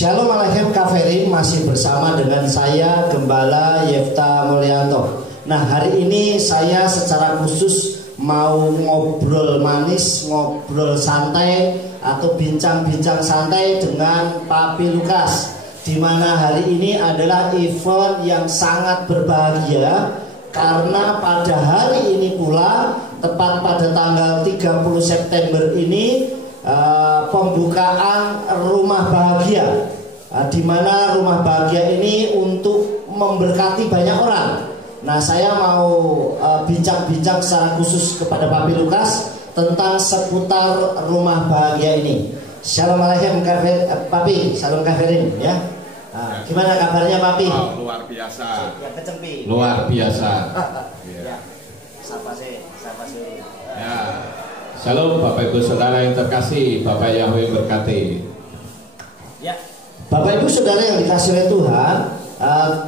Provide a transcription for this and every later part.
Shalom Aleichem Kaverim, masih bersama dengan saya Gembala Yefta Mulyanto. Nah, hari ini saya secara khusus mau ngobrol manis, ngobrol santai atau bincang-bincang santai dengan Papi Lukas, di mana hari ini adalah event yang sangat berbahagia karena pada hari ini pula, tepat pada tanggal 30 September ini, pembukaan rumah bahagia, di mana rumah bahagia ini untuk memberkati banyak orang. Nah, saya mau bincang-bincang secara khusus kepada Papi Lukas tentang seputar rumah bahagia ini. Shalom Aleichem Papi, Shalom Kaverim ya. Nah, gimana kabarnya Papi? Oh, luar biasa. Ya, kecempi. Luar biasa. Ya. Sapa sih. Ya. Shalom Bapak Ibu Saudara yang terkasih, Bapak Yahweh berkati. Ya, Bapak Ibu Saudara yang dikasih oleh Tuhan,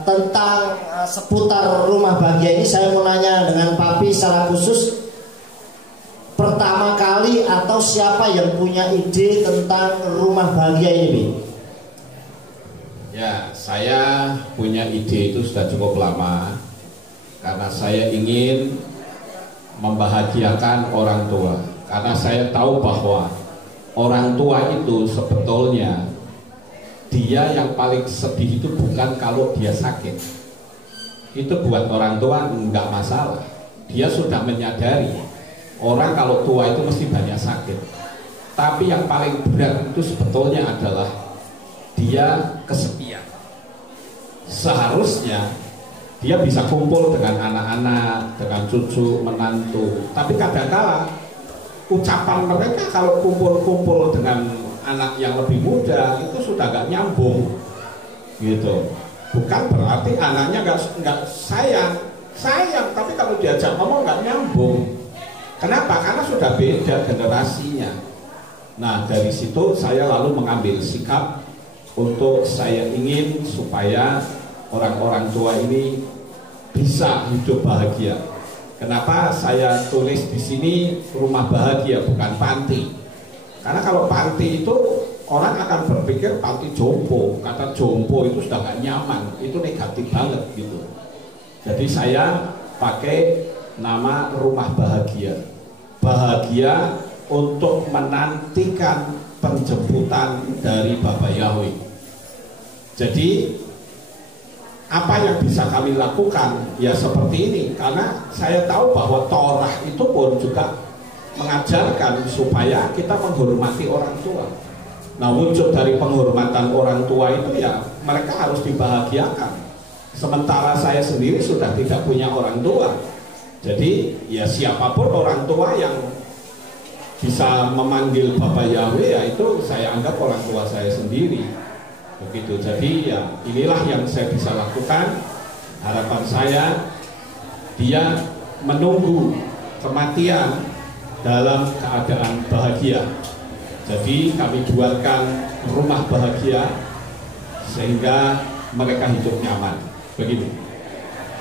tentang seputar rumah bahagia ini saya mau nanya dengan Papi secara khusus. Pertama kali atau siapa yang punya ide tentang rumah bahagia ini? Ya, saya punya ide itu sudah cukup lama karena saya ingin membahagiakan orang tua. Karena saya tahu bahwa orang tua itu sebetulnya dia yang paling sedih itu bukan kalau dia sakit. Itu buat orang tua enggak masalah. Dia sudah menyadari orang kalau tua itu mesti banyak sakit. Tapi yang paling berat itu sebetulnya adalah dia kesepian. Seharusnya dia bisa kumpul dengan anak-anak, dengan cucu, menantu. Tapi kadang-kala ucapan mereka kalau kumpul-kumpul dengan anak yang lebih muda itu sudah gak nyambung gitu. Bukan berarti anaknya nggak sayang, tapi kalau diajak ngomong nggak nyambung. Kenapa? Karena sudah beda generasinya. Nah, dari situ saya lalu mengambil sikap untuk saya ingin supaya orang-orang tua ini bisa hidup bahagia. Kenapa saya tulis di sini rumah bahagia bukan panti? Karena kalau panti itu orang akan berpikir panti jompo. Kata jompo itu sudah gak nyaman, itu negatif banget gitu. Jadi saya pakai nama rumah bahagia. Bahagia untuk menantikan penjemputan dari Bapak Yahweh. Jadi apa yang bisa kami lakukan? Ya seperti ini, karena saya tahu bahwa Torah itu pun juga mengajarkan supaya kita menghormati orang tua. Nah, wujud dari penghormatan orang tua itu ya mereka harus dibahagiakan. Sementara saya sendiri sudah tidak punya orang tua. Jadi ya siapapun orang tua yang bisa memanggil Bapak Yahweh, ya itu saya anggap orang tua saya sendiri. Begitu. Jadi ya inilah yang saya bisa lakukan. Harapan saya dia menunggu kematian dalam keadaan bahagia. Jadi kami buatkan rumah bahagia sehingga mereka hidup nyaman. Begitu.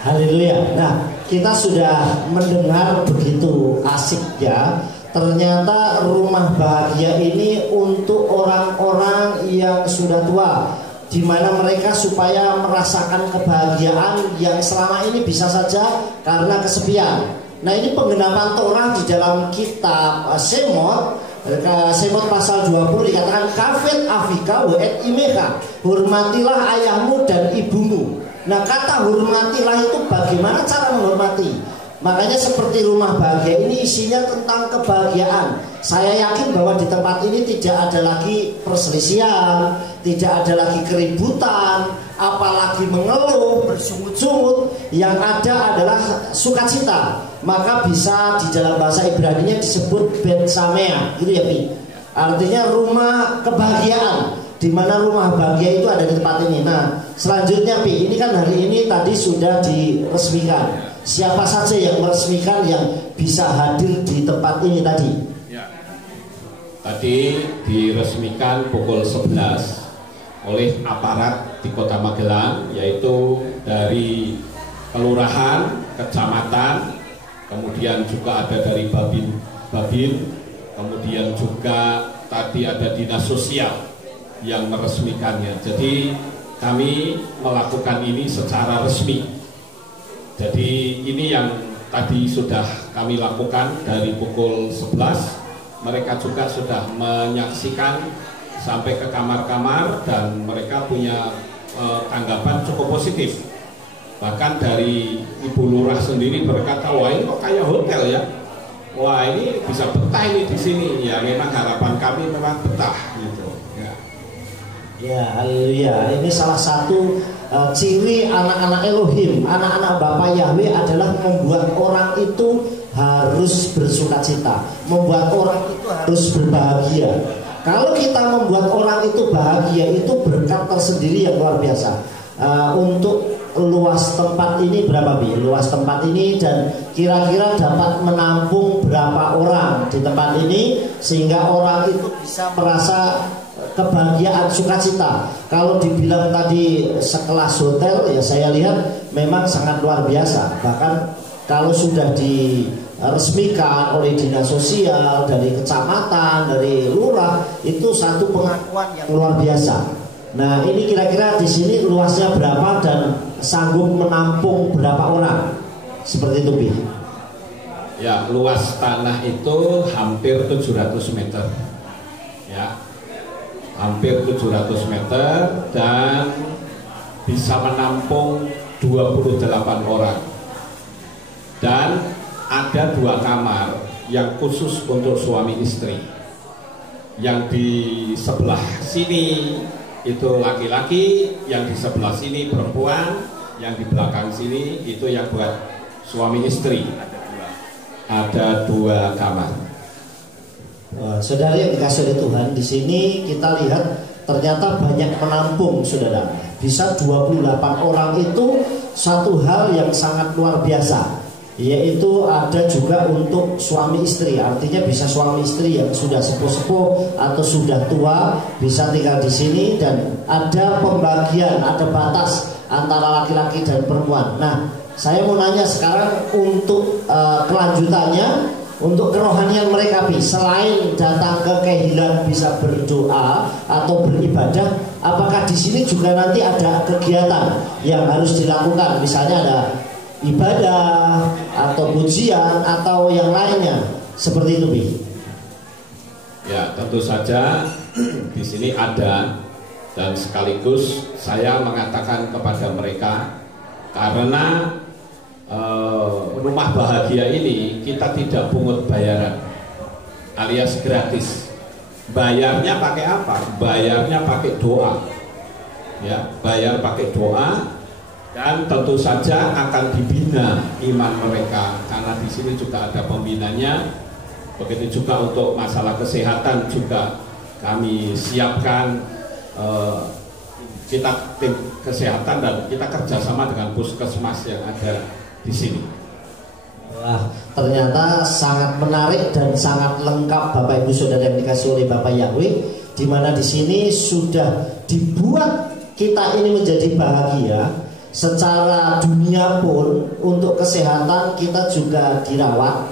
Haleluya. Nah, kita sudah mendengar begitu asik ya. Ternyata rumah bahagia ini untuk orang-orang yang sudah tua, di mana mereka supaya merasakan kebahagiaan yang selama ini bisa saja karena kesepian. Nah, ini penggenapan Torah di dalam kitab Semot pasal 20 dikatakan kafet afika wa et imeha, hormatilah ayahmu dan ibumu. Nah, kata hormatilah itu bagaimana cara menghormati? Makanya seperti rumah bahagia ini isinya tentang kebahagiaan. Saya yakin bahwa di tempat ini tidak ada lagi perselisihan, tidak ada lagi keributan, apalagi mengeluh, bersungut-sungut. Yang ada adalah sukacita. Maka bisa di dalam bahasa Ibrani-nya disebut Bet Samea, gitu ya Pi. Artinya rumah kebahagiaan, di mana rumah bahagia itu ada di tempat ini. Nah, selanjutnya Pi, ini kan hari ini tadi sudah diresmikan. Siapa saja yang meresmikan yang bisa hadir di tempat ini tadi? Ya. Tadi diresmikan pukul 11 oleh aparat di Kota Magelang, yaitu dari kelurahan, kecamatan, kemudian juga ada dari Babin, kemudian juga tadi ada dinas sosial. yang meresmikannya. Jadi kami melakukan ini secara resmi. Jadi ini yang tadi sudah kami lakukan dari pukul 11. Mereka juga sudah menyaksikan sampai ke kamar-kamar dan mereka punya tanggapan cukup positif. Bahkan dari Ibu Lurah sendiri berkata, wah ini kok kayak hotel ya. Wah ini bisa betah ini di sini. Ya memang harapan kami memang betah gitu. Ya, haleluya. Ini salah satu ciri anak-anak Elohim, anak-anak Bapa Yahweh adalah membuat orang itu harus bersukacita, membuat orang itu harus berbahagia. Kalau kita membuat orang itu bahagia, itu berkat tersendiri yang luar biasa. Untuk luas tempat ini berapa Bi? Luas tempat ini dan kira-kira dapat menampung berapa orang di tempat ini sehingga orang itu bisa merasa kebahagiaan, sukacita. Kalau dibilang tadi sekelas hotel, ya saya lihat memang sangat luar biasa. Bahkan kalau sudah diresmikan oleh dinas sosial, dari kecamatan, dari lurah, itu satu pengakuan yang luar biasa. Nah ini kira-kira di sini luasnya berapa dan sanggup menampung berapa orang? Seperti itu Bi. Ya, luas tanah itu hampir 700 meter. Ya, hampir 700 meter dan bisa menampung 28 orang. Dan ada 2 kamar yang khusus untuk suami istri. Yang di sebelah sini itu laki-laki, yang di sebelah sini perempuan, yang di belakang sini itu yang buat suami istri. Ada 2 kamar. Saudara yang dikasih oleh Tuhan, di sini kita lihat ternyata banyak menampung saudara. Bisa 28 orang itu satu hal yang sangat luar biasa. Yaitu ada juga untuk suami istri. Artinya bisa suami istri yang sudah sepuh-sepuh atau sudah tua bisa tinggal di sini dan ada pembagian, ada batas antara laki-laki dan perempuan. Nah, saya mau nanya sekarang untuk kelanjutannya, untuk kerohanian mereka selain datang ke Kehilan bisa berdoa atau beribadah, apakah di sini juga nanti ada kegiatan yang harus dilakukan? Misalnya ada ibadah atau pujian atau yang lainnya seperti itu Bi? Ya tentu saja di sini ada, dan sekaligus saya mengatakan kepada mereka karena rumah bahagia ini kita tidak pungut bayaran alias gratis. Bayarnya pakai apa? Bayarnya pakai doa. Ya, bayar pakai doa. Dan tentu saja akan dibina iman mereka karena di sini juga ada pembinanya. Begitu juga untuk masalah kesehatan juga kami siapkan kita tim kesehatan dan kita kerjasama dengan puskesmas yang ada di sini. Wah, ternyata sangat menarik dan sangat lengkap Bapak Ibu Saudara yang dikasih oleh Bapak Yahweh, di mana di sini sudah dibuat kita ini menjadi bahagia. Secara dunia pun untuk kesehatan kita juga dirawat,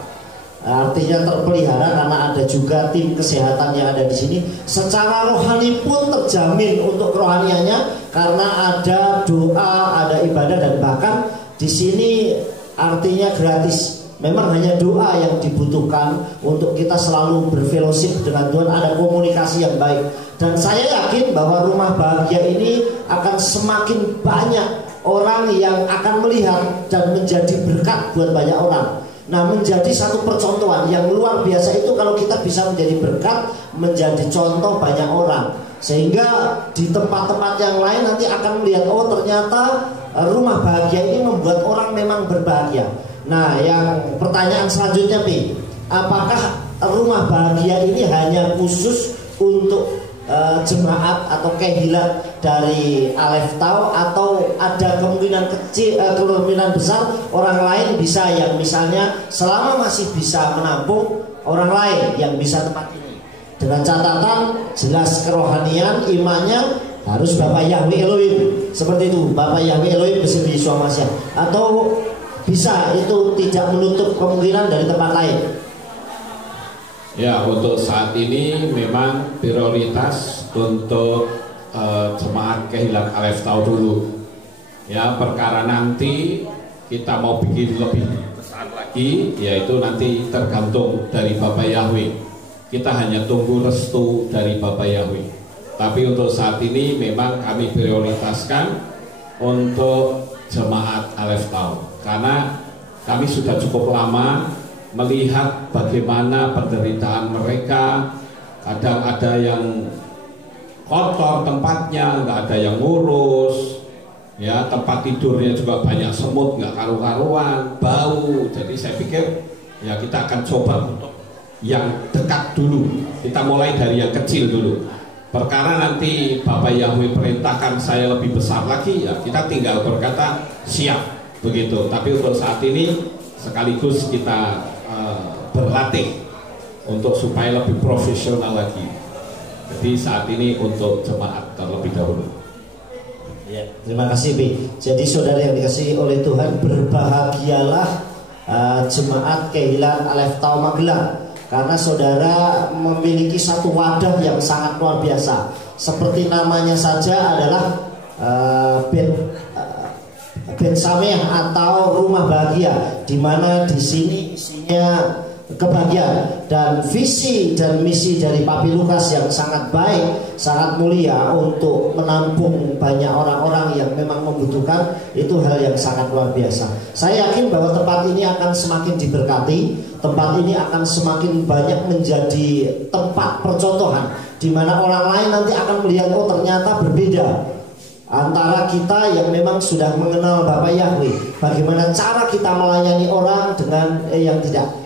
artinya terpelihara karena ada juga tim kesehatan yang ada di sini. Secara rohani pun terjamin untuk kerohaniannya karena ada doa, ada ibadah dan bahkan di sini artinya gratis. Memang hanya doa yang dibutuhkan untuk kita selalu berfellowship dengan Tuhan, ada komunikasi yang baik. Dan saya yakin bahwa rumah bahagia ini akan semakin banyak orang yang akan melihat dan menjadi berkat buat banyak orang. Nah, menjadi satu percontohan yang luar biasa itu kalau kita bisa menjadi berkat, menjadi contoh banyak orang. Sehingga di tempat-tempat yang lain nanti akan melihat, oh ternyata rumah bahagia ini membuat orang memang berbahagia. Nah, yang pertanyaan selanjutnya Pi, apakah rumah bahagia ini hanya khusus untuk jemaat atau kehilat dari Aleph Tau, atau ada kemungkinan kecil, kemungkinan besar orang lain bisa yang misalnya selama masih bisa menampung orang lain yang bisa tempat ini, dengan catatan jelas kerohanian imannya harus Bapak Yahweh Elohim seperti itu, Bapak Yahweh Elohim beserta Yeshua Mashiach, atau bisa itu tidak menutup kemungkinan dari tempat lain. Ya, untuk saat ini memang prioritas untuk jemaat kehilangan Alef tahu dulu ya, perkara nanti kita mau bikin lebih besar lagi, yaitu nanti tergantung dari Bapak Yahweh. Kita hanya tunggu restu dari Bapak Yahweh. Tapi untuk saat ini memang kami prioritaskan untuk jemaat Alef tahu, karena kami sudah cukup lama melihat bagaimana penderitaan mereka. Kadang ada yang kotor tempatnya, nggak ada yang ngurus, ya, tempat tidurnya juga banyak semut, nggak karu-karuan, bau. Jadi saya pikir ya kita akan coba untuk yang dekat dulu. Kita mulai dari yang kecil dulu. Perkara nanti Bapak Yahweh perintahkan saya lebih besar lagi, ya kita tinggal berkata siap begitu. Tapi untuk saat ini sekaligus kita berlatih untuk supaya lebih profesional lagi. Jadi saat ini untuk jemaat terlebih dahulu. Ya, terima kasih Bi. Jadi saudara yang dikasihi oleh Tuhan, berbahagialah jemaat kehilangan Alef Tahu Magelang, karena saudara memiliki satu wadah yang sangat luar biasa. Seperti namanya saja adalah Ben Sameah atau rumah bahagia, di mana di sini isinya kebahagiaan, dan visi dan misi dari Papi Lukas yang sangat baik, sangat mulia untuk menampung banyak orang-orang yang memang membutuhkan, itu hal yang sangat luar biasa. Saya yakin bahwa tempat ini akan semakin diberkati, tempat ini akan semakin banyak menjadi tempat percontohan, di mana orang lain nanti akan melihat, oh ternyata berbeda antara kita yang memang sudah mengenal Bapak Yahweh, bagaimana cara kita melayani orang dengan yang tidak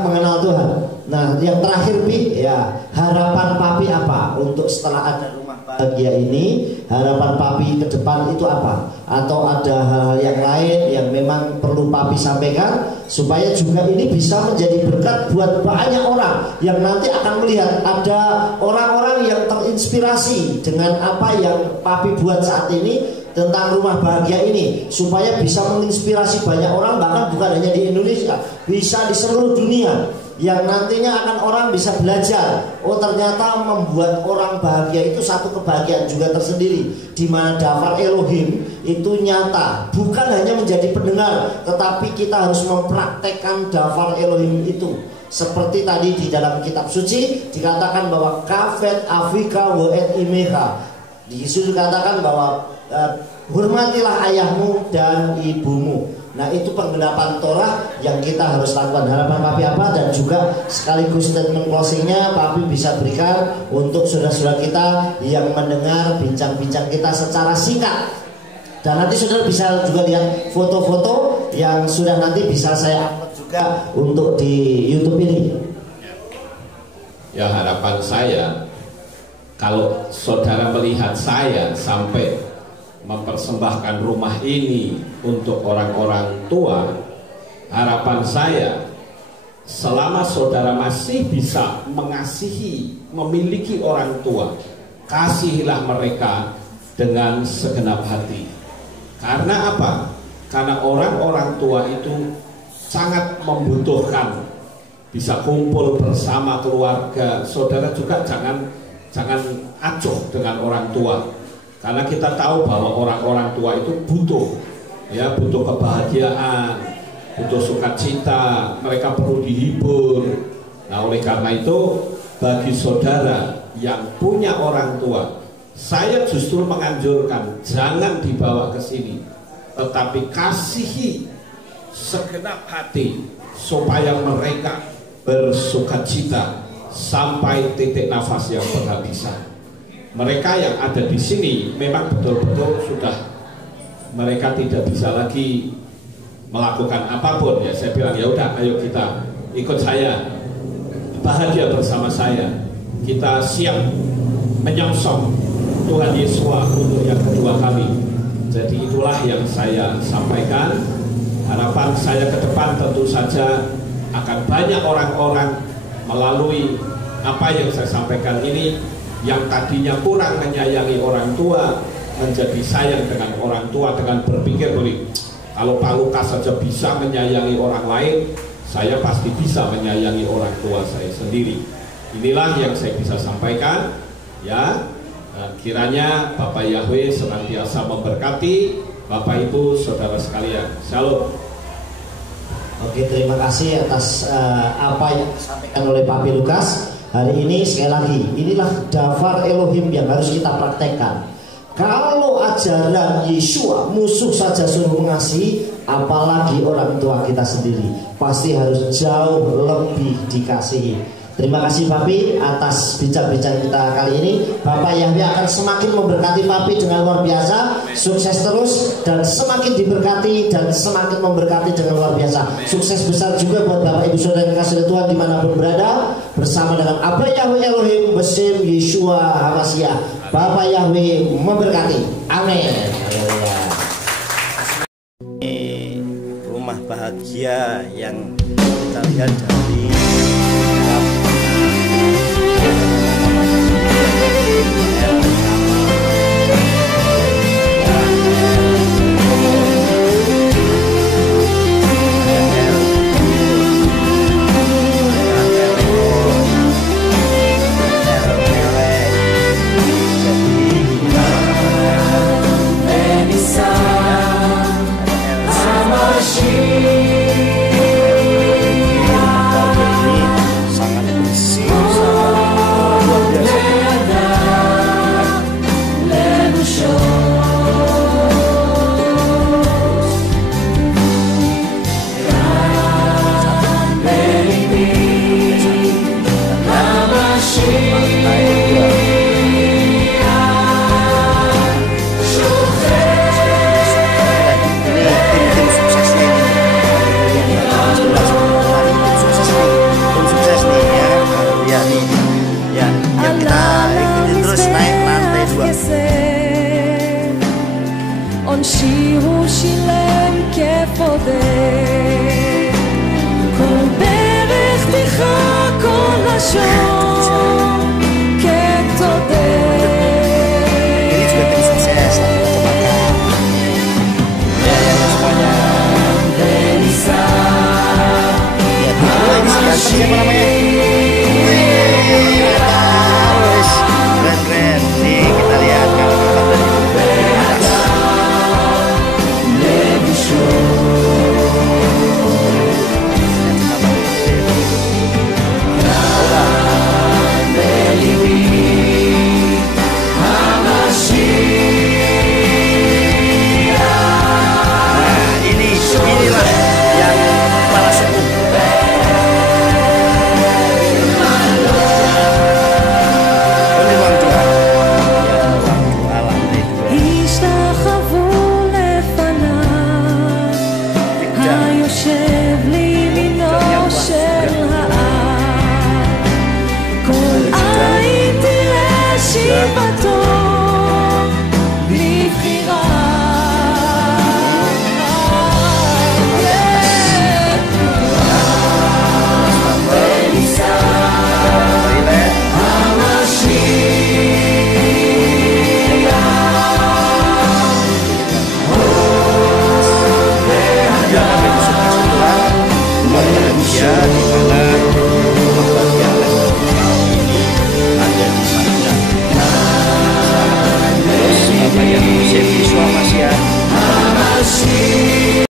mengenal Tuhan. Nah, yang terakhir Pi, ya, harapan Papi apa untuk setelah ada rumah bahagia ini? Harapan Papi ke depan itu apa? Atau ada hal yang lain yang memang perlu Papi sampaikan supaya juga ini bisa menjadi berkat buat banyak orang yang nanti akan melihat ada orang-orang yang terinspirasi dengan apa yang Papi buat saat ini tentang rumah bahagia ini, supaya bisa menginspirasi banyak orang, bahkan bukan hanya di Indonesia, bisa di seluruh dunia, yang nantinya akan orang bisa belajar, oh ternyata membuat orang bahagia itu satu kebahagiaan juga tersendiri, di mana dafar Elohim itu nyata, bukan hanya menjadi pendengar, tetapi kita harus mempraktekkan dafar Elohim itu. Seperti tadi di dalam kitab suci dikatakan bahwa kafet Afrika waet imeha, di situ dikatakan bahwa hormatilah ayahmu dan ibumu. Nah, itu penggelapan Torah yang kita harus lakukan. Harapan Papi apa, dan juga sekaligus statement closingnya Papi bisa berikan untuk saudara-saudara kita yang mendengar bincang-bincang kita secara singkat. Dan nanti saudara bisa juga lihat foto-foto yang sudah nanti bisa saya upload juga untuk di YouTube ini. Ya, harapan saya kalau saudara melihat saya sampai mempersembahkan rumah ini untuk orang-orang tua, harapan saya selama saudara masih bisa mengasihi, memiliki orang tua, kasihilah mereka dengan segenap hati. Karena apa? Karena orang-orang tua itu sangat membutuhkan bisa kumpul bersama keluarga. Saudara juga jangan acuh dengan orang tua, karena kita tahu bahwa orang-orang tua itu butuh kebahagiaan, butuh sukacita, mereka perlu dihibur. Nah, oleh karena itu bagi saudara yang punya orang tua, saya justru menganjurkan jangan dibawa ke sini, tetapi kasihi segenap hati supaya mereka bersukacita sampai titik nafas yang penghabisan. Mereka yang ada di sini memang betul-betul sudah, mereka tidak bisa lagi melakukan apapun, ya saya bilang ya udah, ayo kita ikut saya, bahagia bersama saya, kita siap menyongsong Tuhan Yesus untuk yang kedua kali. Jadi itulah yang saya sampaikan. Harapan saya ke depan tentu saja akan banyak orang-orang melalui apa yang saya sampaikan ini, yang tadinya kurang menyayangi orang tua menjadi sayang dengan orang tua, dengan berpikir kalau Pak Lukas saja bisa menyayangi orang lain, saya pasti bisa menyayangi orang tua saya sendiri. Inilah yang saya bisa sampaikan. Ya, kiranya Bapak Yahweh senantiasa memberkati Bapak Ibu saudara sekalian. Shalom. Oke, terima kasih atas apa yang disampaikan oleh Pak Lukas hari ini. Sekali lagi, inilah dafar Elohim yang harus kita praktekkan. Kalau ajaran Yeshua musuh saja suruh mengasihi, apalagi orang tua kita sendiri, pasti harus jauh lebih dikasihi. Terima kasih Papi atas bincang-bincang kita kali ini. Bapak Yahweh akan semakin memberkati Papi dengan luar biasa. Sukses terus dan semakin diberkati dan semakin memberkati dengan luar biasa. Sukses besar juga buat Bapak Ibu Saudara yang kasih Tuhan dimanapun berada. Bersama dengan Abba Yahweh Elohim Besim Yeshua Hamasiah. Bapak Yahweh memberkati. Amin. Rumah bahagia yang kita lihat dari siapa namanya?